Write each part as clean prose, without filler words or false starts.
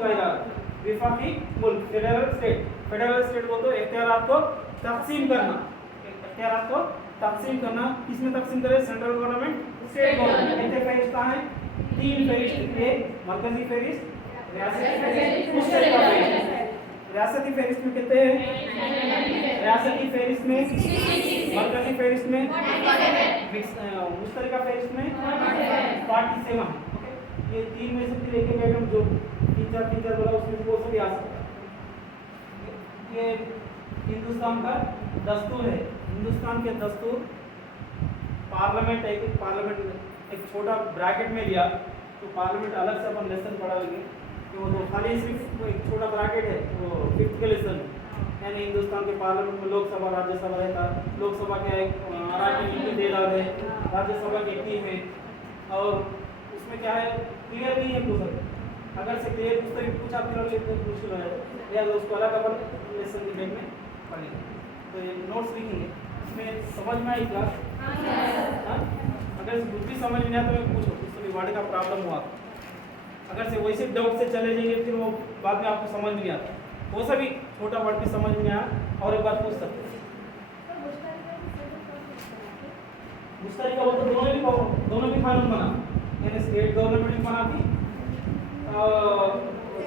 का इरादा, विफाकी मुल्क, फेडरल स्टेट। फेडरल स्टेट बोलते हो इख्तियारात को तकसीम करना, इख्तियारात को तकसीम करना। किसमें तकसीम करे? Central government, state government. कितने फहरिस्त हैं? 3 फहरिस्त, एक मरकजी फहरिस्त, रियासती फहरिस्त, मुश्तरका फहरिस्त। रियासती फहरिस्त में कितने हैं? रियासती फहरिस्त में, मरकजी फहरिस्त में, मुश्तरका फहरिस्त में 47। ये 3 में से फिर एक एक आइटम जो 3-4 बोला उसमें वो सभी आ सकता है। ये हिंदुस्तान का दस्तूर है। हिंदुस्तान के दस्तूर पार्लियामेंट, एक छोटा ब्रैकेट में लिया तो पार्लियामेंट अलग से अपन लेसन पढ़ा लेंगे तो वो खाली सिर्फ एक छोटा ब्रैकेट है वो 5th के लेसन। यानी हिंदुस्तान के पार्लियामेंट में लोकसभा राज्यसभा रहता, लोकसभा के एक आराकी दे रहा है, राज्यसभा की टीम है और उसमें क्या है क्लियर नहीं है पूछा। अगर से क्लियर पूछा फिर मुश्किल हो जाए या उसको अलग अलग लेसन डिबेट में पढ़ेंगे। तो ये नोट्स लिखेंगे, इसमें समझ में आई क्लास? अगर कुछ भी समझ में आया तो मैं पूछो, किसी वर्ड का प्रॉब्लम हुआ अगर से वैसे डाउट से चले जाइए फिर वो बाद में आपको समझ नहीं आता। वो सभी छोटा वर्ड भी समझ में आया और एक बार पूछ सकते हैं। मुश्तरका वो तो दोनों भी कानून बना, यानी स्टेट गवर्नमेंट भी बना थी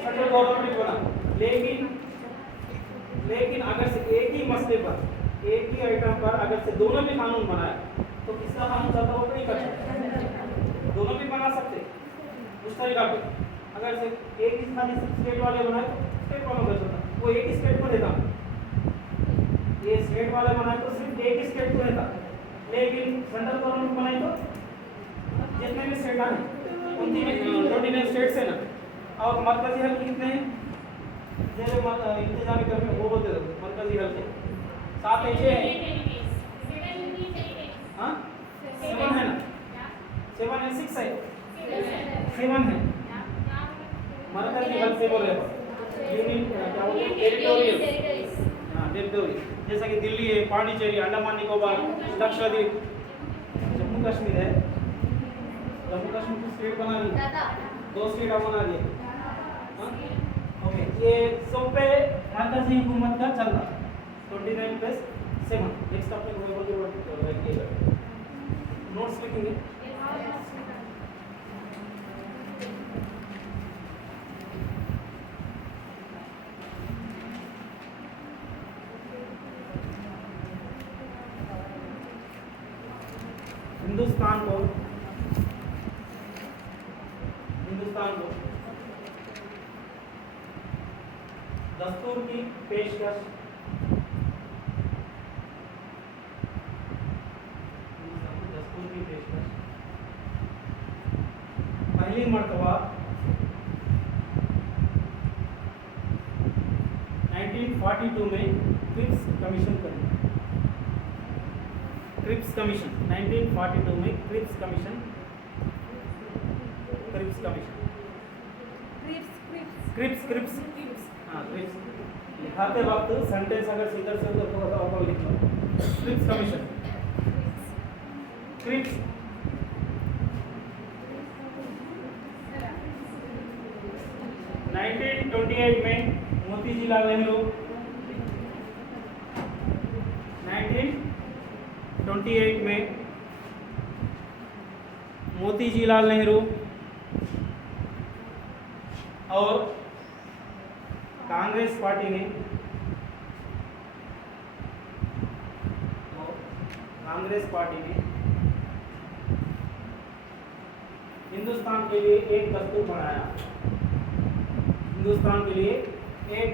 सेंट्रल गवर्नमेंट भी बना। लेकिन अगर से एक ही मसले पर, एक ही आइटम पर अगर से दोनों भी कानून बनाए तो किसका कानून चलता वो नहीं कर सकते, दोनों भी बना सकते। मुश्तरका पे अगर से एक ही खाली स्टेट वाले बनाए तो स्टेट वालों का चलता, वो एक ही स्टेट को देता। ये स्टेट वाले बनाए तो सिर्फ एक ही स्टेट को देता, लेकिन सेंट्रल गवर्नमेंट बनाए तो जितने भी स्टेट आए उन 29 स्टेट्स है ना। और मरकजी हल्के कितने हैं? जैसे इंतजामी करने वो बोलते थे मरकजी हल्के 7 है 6 है। हाँ 7 है ना, 7 है 6 है 7 है मरकजी हल्के बोल रहे हैं। यूनियन क्या बोलते हैं? टेरिटोरियल। हाँ टेरिटोरियल, जैसा कि दिल्ली है, पांडिचेरी, अंडमान निकोबार, लक्षद्वीप, जम्मू कश्मीर है। जम्मू कश्मीर को स्टेट बना दिया, 2 स्टेट बना दिए। ओके, ये सब पे मरकजी हुकूमत का चल रहा 29+7। नेक्स्ट अपने नोट्स लिखेंगे। हिंदुस्तान को दस्तूर की पेशकश पहली मर्तबा 1942 में क्रिप्स कमीशन करी। क्रिप्स कमीशन 1942 में क्रिप्स कमीशन हाँ क्रिप्स लिखाते वक्त सेंटेंस अगर सीधर से तो थोड़ा सा ऊपर लिख लो। क्रिप्स कमीशन, क्रिप्स 1928 में मोतीलाल नेहरू, 1928 में मोतीलाल नेहरू और कांग्रेस पार्टी ने हिंदुस्तान के लिए एक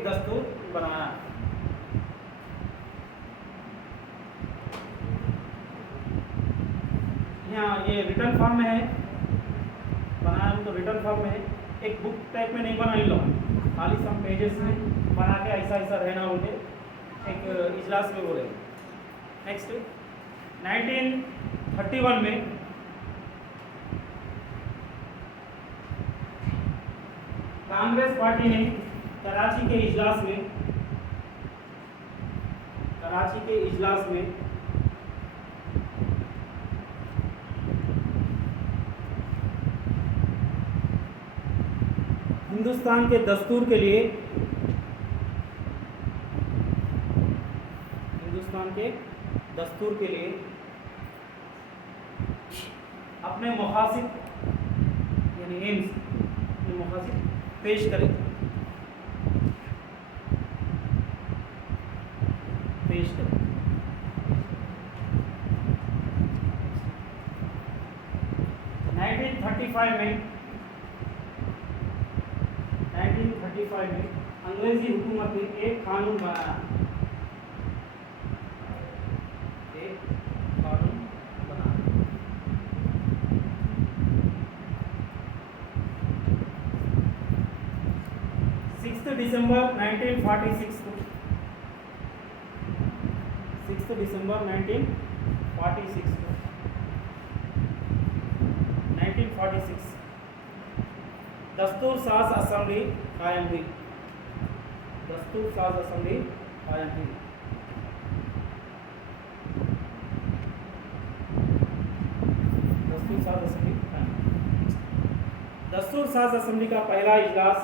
दस्तूर बनाया। यहाँ ये रिटर्न फॉर्म में है, बनाया तो रिटर्न फॉर्म में है, एक बुक टाइप में नहीं बनाई लो, खाली सम पेजेस में बना के ऐसा रहना बोले एक इजलास में बोले। नेक्स्ट 1931 में कांग्रेस पार्टी ने कराची के इजलास में हिंदुस्तान के दस्तूर के लिए, हिंदुस्तान के दस्तूर के लिए अपने मकासद यानी एम्स, अपने मकासद पेश करें, पेश करें। 1935 में अंग्रेजी हुकूमत ने एक कानून बनाया, एक कानून बनाया। 6 दिसंबर 1946 को, 6 दिसंबर 1946 को, 1946 दस्तूर साज असेंबली कायम हुई, दस्तूर साज असेंबली कायम हुई। दस्तूर साज असेंबली कायम हुई। दस्तूर साज असेंबली का पहला इजलास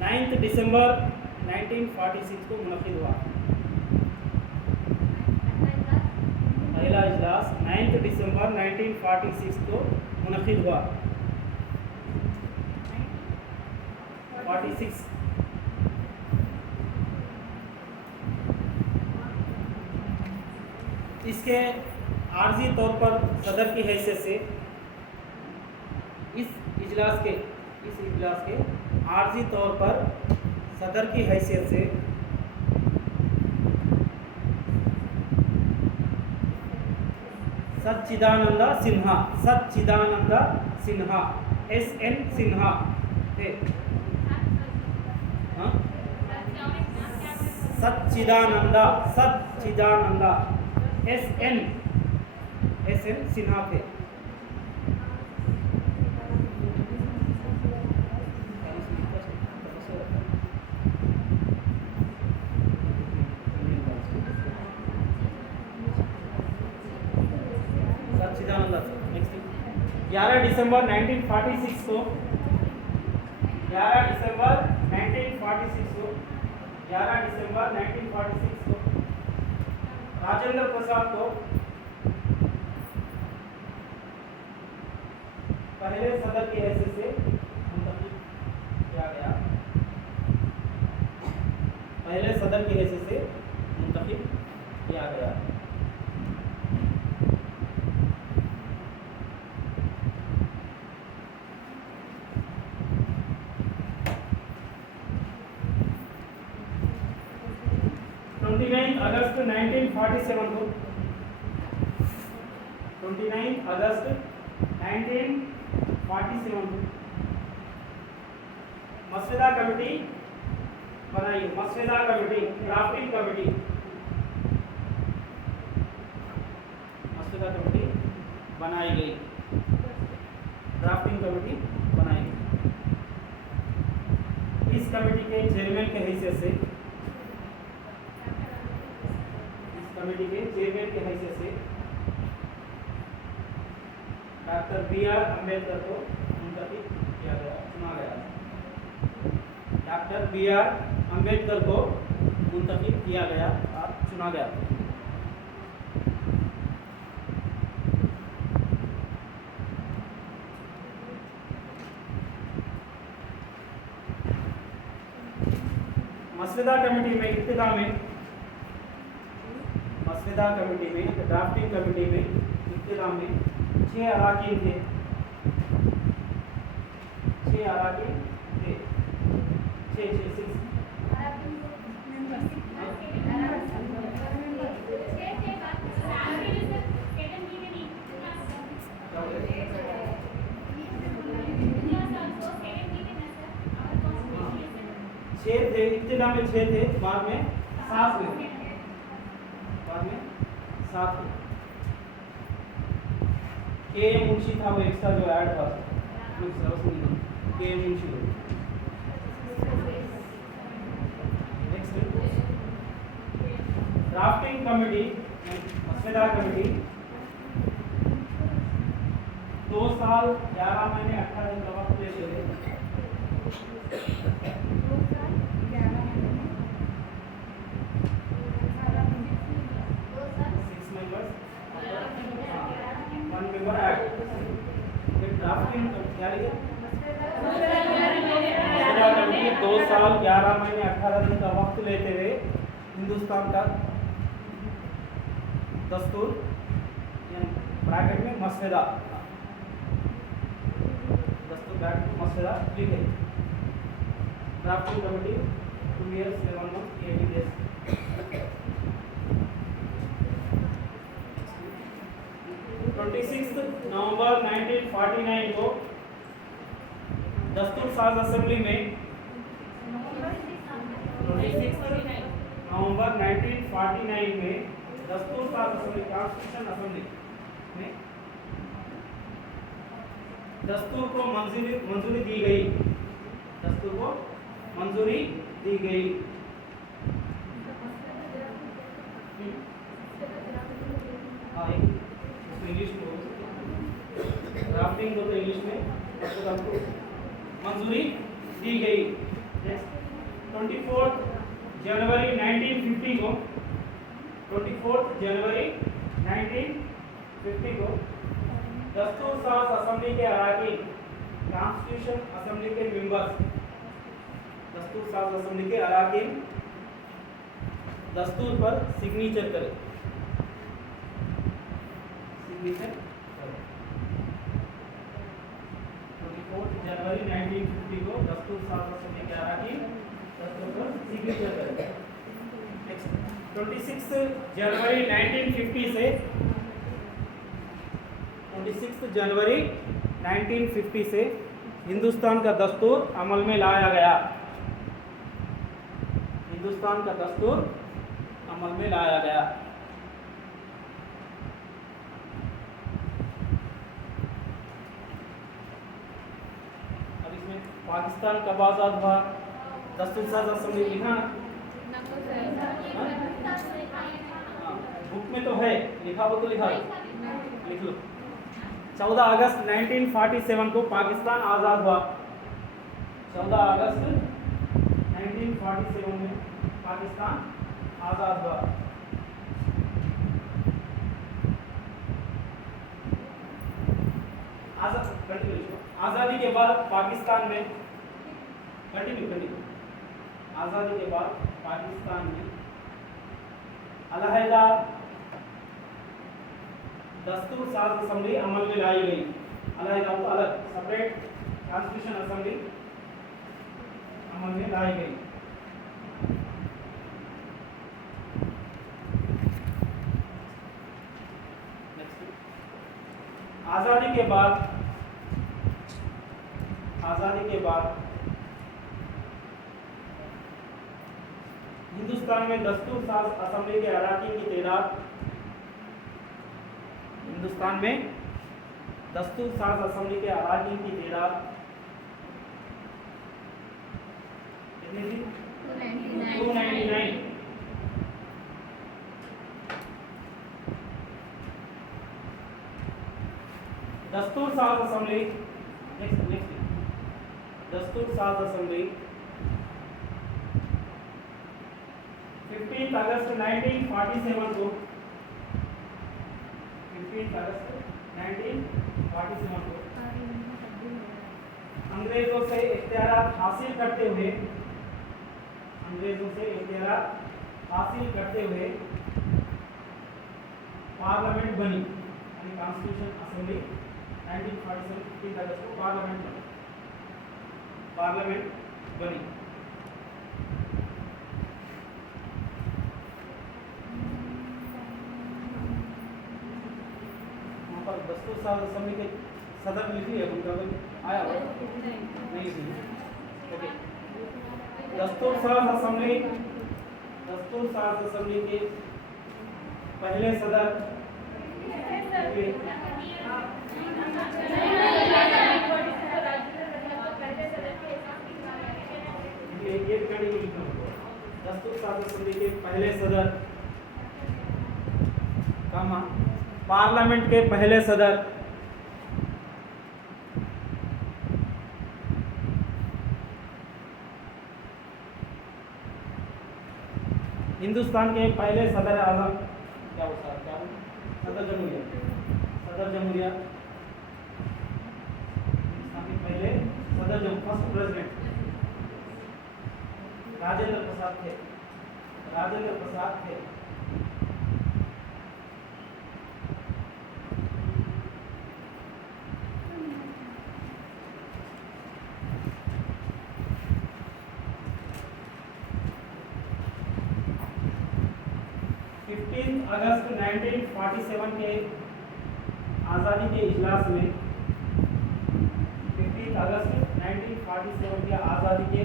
9 दिसंबर 1946 को मुनक्किद हुआ। पहला इजलास 9 दिसंबर 1946 को मुनक्किद हुआ। 46 इसके आर्जी तौर पर सदर की हैसियत से इस इजलास के आर्जी तौर पर सदर की हैसियत से सच्चिदानंद सिन्हा SN सिन्हा थे। सच्चिदानंद SN सिन्हा थे। नेक्स्ट 11 दिसंबर 1946 को 11 दिसंबर 1946 को राजेंद्र प्रसाद को पहले सदर की हैसियत से मुंतखब किया गया, पहले सदर की हैसियत से मुंतखब किया गया। अगस्त 1947 को 29 अगस्त 1947 को मसवदा कमेटी बनाई, मसवदा कमेटी, ड्राफ्टिंग कमेटी, मसवदा कमेटी बनाई गई, ड्राफ्टिंग कमेटी बनाई गई। इस कमेटी के चेयरमैन के हैसियत से, कमेटी के चेयरमैन की हैसियत से डॉक्टर BR अम्बेडकर को मुंतखब किया गया, चुना गया। डॉक्टर BR अम्बेडकर को मुंतखब किया गया और चुना गया। मसवदा कमेटी में इब्तिदा में, मसवदा कमेटी में, ड्राफ्टिंग कमेटी में इब्तिदा में 6 अराकीन थे, 6 अराकीन थे, 6 थे, इब्तिदा में 6 थे, बाद में 7 हुए, बाद में 7 हुए। KM मुंशी था वो एक्स्ट्रा जो ऐड था, KM Munshi. Next drafting committee, मसवदा कमेटी 2 2 साल 11 महीने 18 दिन का वक्त लेते हुए 6 members 1 member act ये ड्राफ्टिंग क्या लिखे 2 साल 11 महीने 18 दिन का वक्त लेते हुए हिंदुस्तान का दस्तूर ब्रैकेट में मसवेदा दस्तूर ब्रैकेट में मसवेदा लिखे drafting committee 2 years 11 months 80 days 26 नवंबर 1949 को दस्तूर साज असेंबली में 26 नवंबर 1949 में दस्तूर साज असेंबली कॉन्स्टिट्यूशन असेंबली में दस्तूर को मंजूरी दी गई दस्तूर को मंजूरी दी गई हाँ इंग्लिश में ड्राफ्टिंग को तो इंग्लिश में मंजूरी दी गई 24 जनवरी 1950 को 24 जनवरी 1950 को दस्तूर साज असेंबली के अराकीन कॉन्स्टिट्यूशन असेंबली के मेंबर्स दस्तूर साज असेंबली के अराकीन दस्तूर पर सिग्नेचर करें सिग्नेचर 24 जनवरी 1950 को दस्तूर साज असेंबली के अराकीन दस्तूर पर सिग्नेचर करें 26 जनवरी 1950 से 26 जनवरी 1950 से हिंदुस्तान का दस्तूर अमल में लाया गया हिंदुस्तान का दस्तूर अमल में लाया गया अब इसमें पाकिस्तान कब आजाद हुआ दस्तूर साज असेंबली लिखा ना बुक में तो है लिखा हो तो लिखा लिख लो 14 अगस्त 1947 को पाकिस्तान आजाद हुआ 14 अगस्त 1947 में पाकिस्तान आजाद हुआ आजादी के बाद पाकिस्तान में कंटिन्यू आजादी के बाद पाकिस्तान में अलहदा दस्तूर साज असेंबली अमल में लाई गई अलहदा तो अलग सेपरेट कॉन्स्टिट्यूशन असेंबली अमल में लाई गई आजादी के बाद हिंदुस्तान में दस्तूर साज असेंबली के अराकीन की तादाद हिंदुस्तान में दस्तूर साज असेंबली के अराकीन की तादाद कितनी थी 299 दस्तूर साज असेंबली नेक्स्ट दस्तूर साज असेंबली 15 अगस्त 1947 को 15 अगस्त 1947 को अंग्रेजों से इख्तियारात हासिल करते हुए पार्लियामेंट बनी यानी कॉन्स्टिट्यूशन असेंबली 1947 15 अगस्त को पार्लियामेंट बनी दस्तूर साज असेंबली के सदर लिखी है उनका आया हुआ नहीं ओके दस्तूर साज असेंबली के पहले सदर दस्तूर साज असेंबली के पहले सदर पार्लियामेंट के पहले सदर हिंदुस्तान के पहले सदर आजम क्या होता है, क्या सदर जमहूरिया, सदर जमहूरिया, हिंदुस्तान के पहले सदर जमहूरिया, फर्स्ट प्रेसिडेंट राजेंद्र प्रसाद थे, राजेंद्र प्रसाद थे। अगस्त 1947 के आज़ादी के इजलास में 15 अगस्त 1947 के आज़ादी के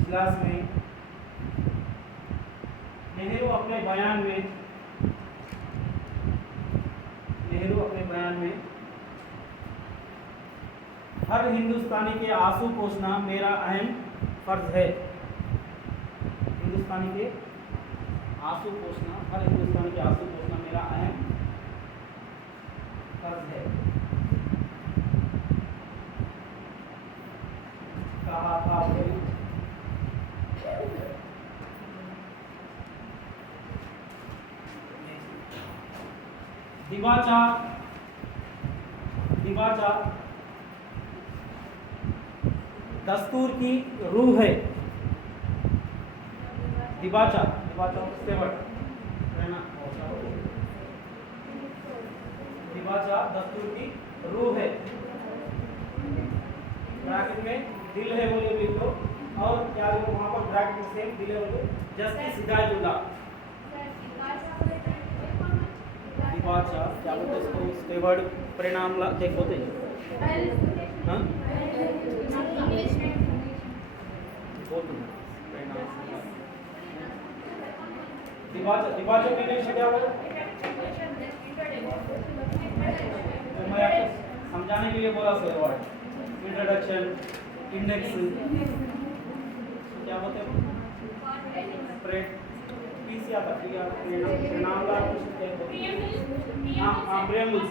इजलास में नेहरू अपने बयान में हर हिंदुस्तानी के आंसू पोंछना मेरा अहम फर्ज है। हिंदुस्तानी के आंसू पोंछना, हर हिंदुस्तानी के आंसू पोंछना मेरा अहम फर्ज है कहा था। दिवाचा दस्तूर की रूह है। दिवाचा दस्तूर की रूह है, ब्रैकेट में दिल है बोले लिख दो, और क्या लिखो वहां पर ब्रैकेट में सेम दिल है बोले जस्टिस हिदायतुल्लाह। दिवाचा क्या बोलते इसको, स्टेवर्ड परिणाम ला क्या बोलते हैं, हाँ दिवाचा के लिए क्या बोलते, मैं आपको समझाने के लिए बोला सो वर्ड, इंट्रोडक्शन, इंडेक्स, क्या बोलते हैं, स्प्रेड, पीसी आता है, नाम ला कुछ कहते हैं, हाँ प्रेम्बुल्स,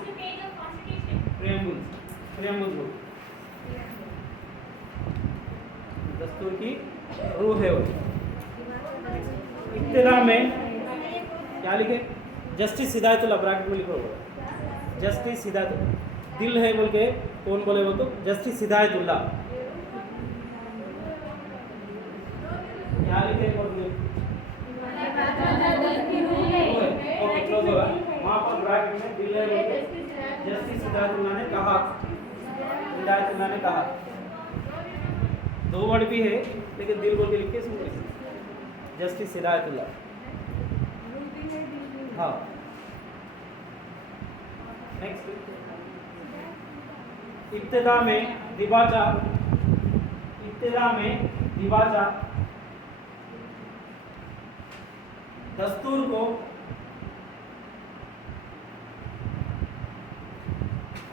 दस्तूर की रूह है वो। इब्तिदा में क्या लिखे, जस्टिस हिदायतुल्लाह, ब्रैकेट में लिखो जस्टिस हिदायतुल्लाह, दिल है बोल के कौन बोले वो, तो जस्टिस हिदायतुल्लाह क्या लिखे, ओके क्लोज होगा, वहाँ पर ब्रैकेट में दिल है बोल के जस्टिस हिदायतुल्लाह ने कहा, दो वर्ड भी है लेकिन दिल बोल के लिख के सुन, जस्टिस हिदायतुल्लाह, हाँ। नेक्स्ट, इब्तिदा में दिवाचा दस्तूर को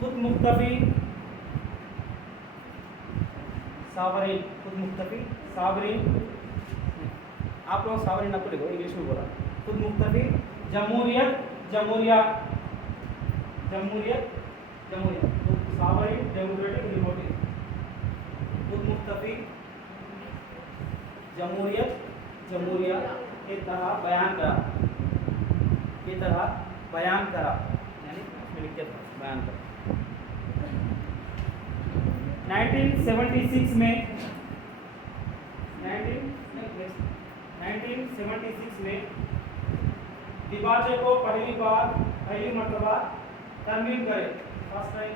खुद मुख्तफी सावरीन, आप लोग सावरीन आपको लिखो, इंग्लिश में बोला, खुद मुख्तफी जमहूरियत, सावरीन डेमोक्रेटिक रिपब्लिक, खुद मुख्तफी जमहूरियत के तरह बयान करा, यानी बयान करा। 1976 में दिवाचे को पहली मर्तबा तरमीम करे, फर्स्ट टाइम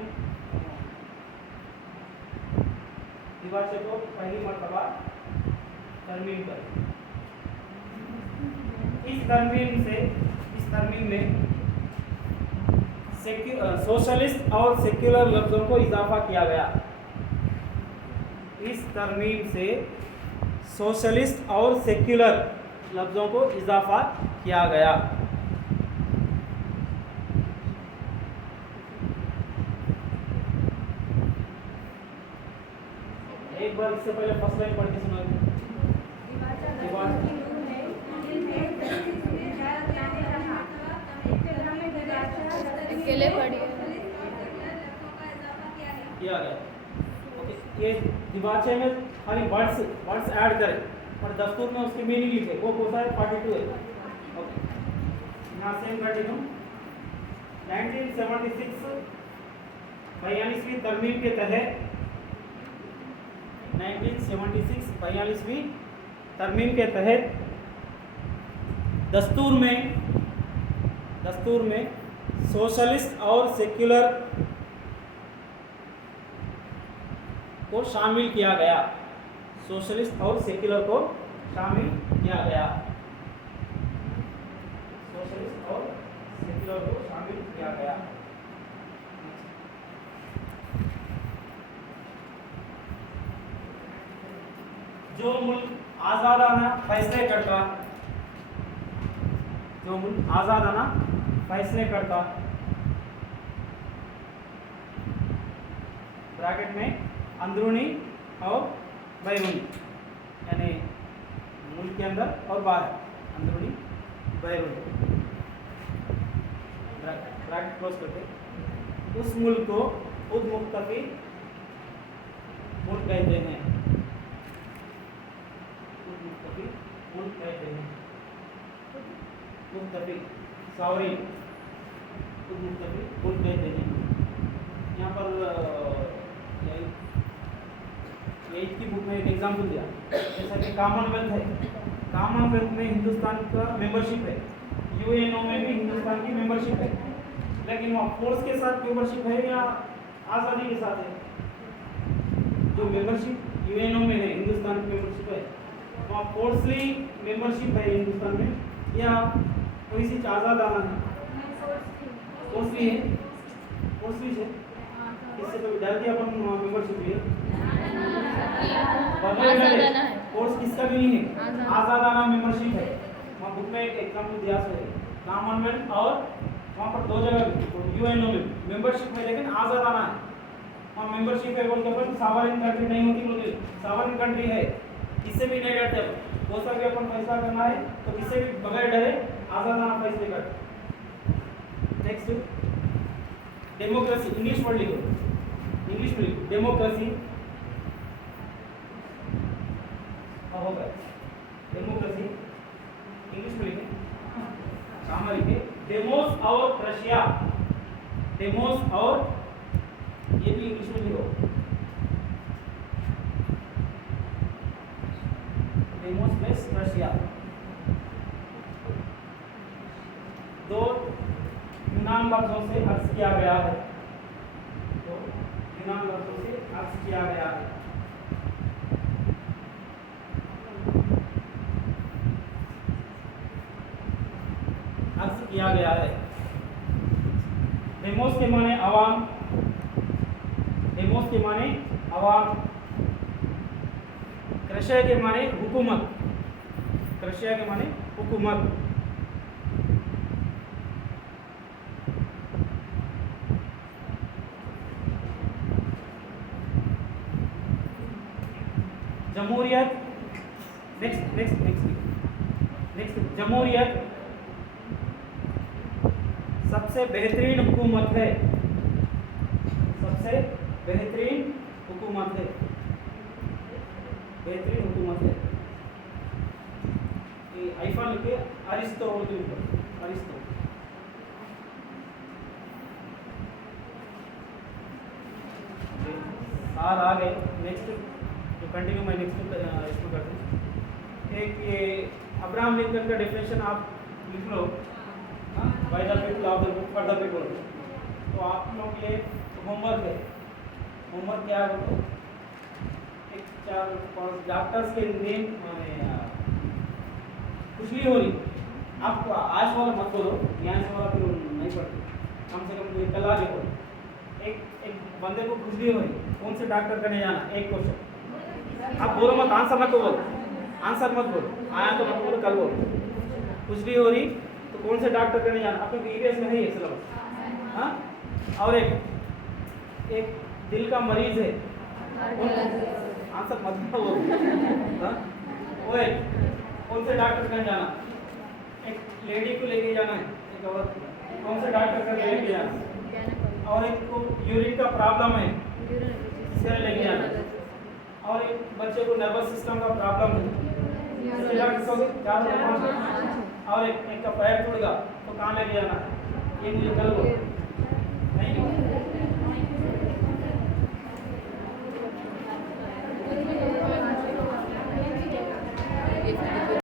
दिवाचे को पहली मर्तबा तरमीम करे। इस तरमीम में सोशलिस्ट और सेक्युलर लफ्जों को इजाफा किया गया। इस तरमीम से सोशलिस्ट और सेक्युलर लफ्जों को इजाफा किया गया। एक बार इससे पहले फर्स्ट लाइन पढ़ के सुनाओ। अकेले पढ़िए किया गया। ओके, ये दिवाचे में खाली वर्ड्स ऐड करें और दस्तूर में उसकी मीनिंग लिखे, वो होता है 42 है। यहाँ सेम कंटिन्यू 1976 42वीं तरमीम के तहत 1976 42वीं तरमीम के तहत दस्तूर में सोशलिस्ट और सेक्युलर को शामिल किया गया। सोशलिस्ट और सेक्युलर को शामिल किया गया। सोशलिस्ट और सेक्युलर को शामिल किया गया। जो मुल्क आज़ादाना फैसले करता, जो मुल्क आज़ादाना फैसले करता, ब्रैकेट में अंदरूनी और बैरूनी, यानी मुल्क के अंदर और बाहर, अंदरूनी बैरूनी, ब्रैकेट क्लोज करके, उस मुल्क को खुद-मुख्तफी मुल्क कहते हैं। खुद-मुख्तफी मुल्क कहते हैं। मुख्तफी सॉवरेन खुद-मुख्तफी मुल्क कहते हैं। यहाँ पर एज की बुक में एक एग्जाम्पल दिया, जैसा कि कॉमनवेल्थ है, कॉमनवेल्थ में हिंदुस्तान का मेंबरशिप है, यूएनओ में भी हिंदुस्तान की मेंबरशिप है, लेकिन वहाँ फोर्स के साथ मेंबरशिप है या आज़ादी के साथ है? जो मेंबरशिप यूएनओ में है, हिंदुस्तान की मेंबरशिप है, वहाँ फोर्सली मेंबरशिप है हिंदुस्तान में या कोई सी आज़ादाना है? फोर्सली है, फोर्सली है। इससे तो डर के अपन मेंबरशिप है, कोर्स किसका भी नहीं है, आज़ादाना मेंबरशिप है। वहाँ बुक में एक एग्जाम्पल दिया है, कॉमनवेल्थ और वहाँ पर दो जगह यूएनओ में मेंबरशिप है लेकिन आज़ादाना है। वहाँ मेंबरशिप है बोलते अपन सॉवरेन कंट्री नहीं होती, बोलते सॉवरेन कंट्री है, किससे भी नहीं डरते अपन, वो सब भी अपन फैसला करना है तो किससे भी बगैर डरे आज़ादाना फैसले करते। नेक्स्ट डेमोक्रेसी, इंग्लिश वर्ड लिखो, इंग्लिश में लिखो डेमोक्रेसी। होगा डेमोक्रेसी इंग्लिश में लिखें, सामा लिखे डेमोस और रशिया, डेमोस और ये भी इंग्लिश में लिखो, डेमोस प्लस रशिया। दो यूनान लफ्जों से अर्थ किया गया है, तो यूनान लफ्जों से अर्थ किया गया है। किया गया है। डेमोस के माने आवाम, डेमोस के माने आवाम, क्रशय के माने हुकूमत, क्रशय के माने हुकूमत। जमहूरियत, नेक्स्ट जमहूरियत सबसे बेहतरीन हुकूमत है, सबसे बेहतरीन हुकूमत है, बेहतरीन हुकूमत है। ये आइफा लिखे अरिस्टो बोलते हैं, अरिस्टो। साल आ गए, नेक्स्ट जो कंटिन्यू मैं नेक्स्ट इसको करते हैं। एक ये अब्राहम लिंकन का डेफिनेशन आप लिख लो, by the people of the book for the people. तो आप लोग ये होमवर्क है, होमवर्क क्या है बोलो, एक 4-5 डॉक्टर्स के नेम कुछ नहीं हो रही, आप आज वाला मत बोलो, यहाँ से वाला फिर नहीं पढ़ते, कम से कम ये कल आगे बोलो। एक बंदे को खुजली हो रही, कौन से डॉक्टर करने जाना, एक क्वेश्चन आप बोलो मत, आंसर मत बोलो, आंसर मत बोलो, आया तो मत बोलो, कल बोलो। खुजली हो रही तो कौन से डॉक्टर करने जाना, अपने ईवीएस में है ये सिलेबस। हाँ, और एक दिल का मरीज है, आंसर मत बोलो। हाँ, वो एक कौन से डॉक्टर करने जाना, एक लेडी को लेके जाना है, एक औरत कौन से डॉक्टर का लेके जाना, और एक को यूरिन का प्रॉब्लम है, इससे लेके जाना, और एक बच्चे को नर्वस सिस्टम का प्रॉब्लम है, 4 5 और एक का पैर टूट गया तो कहाँ लेके जाना है, ये मुझे कर लो।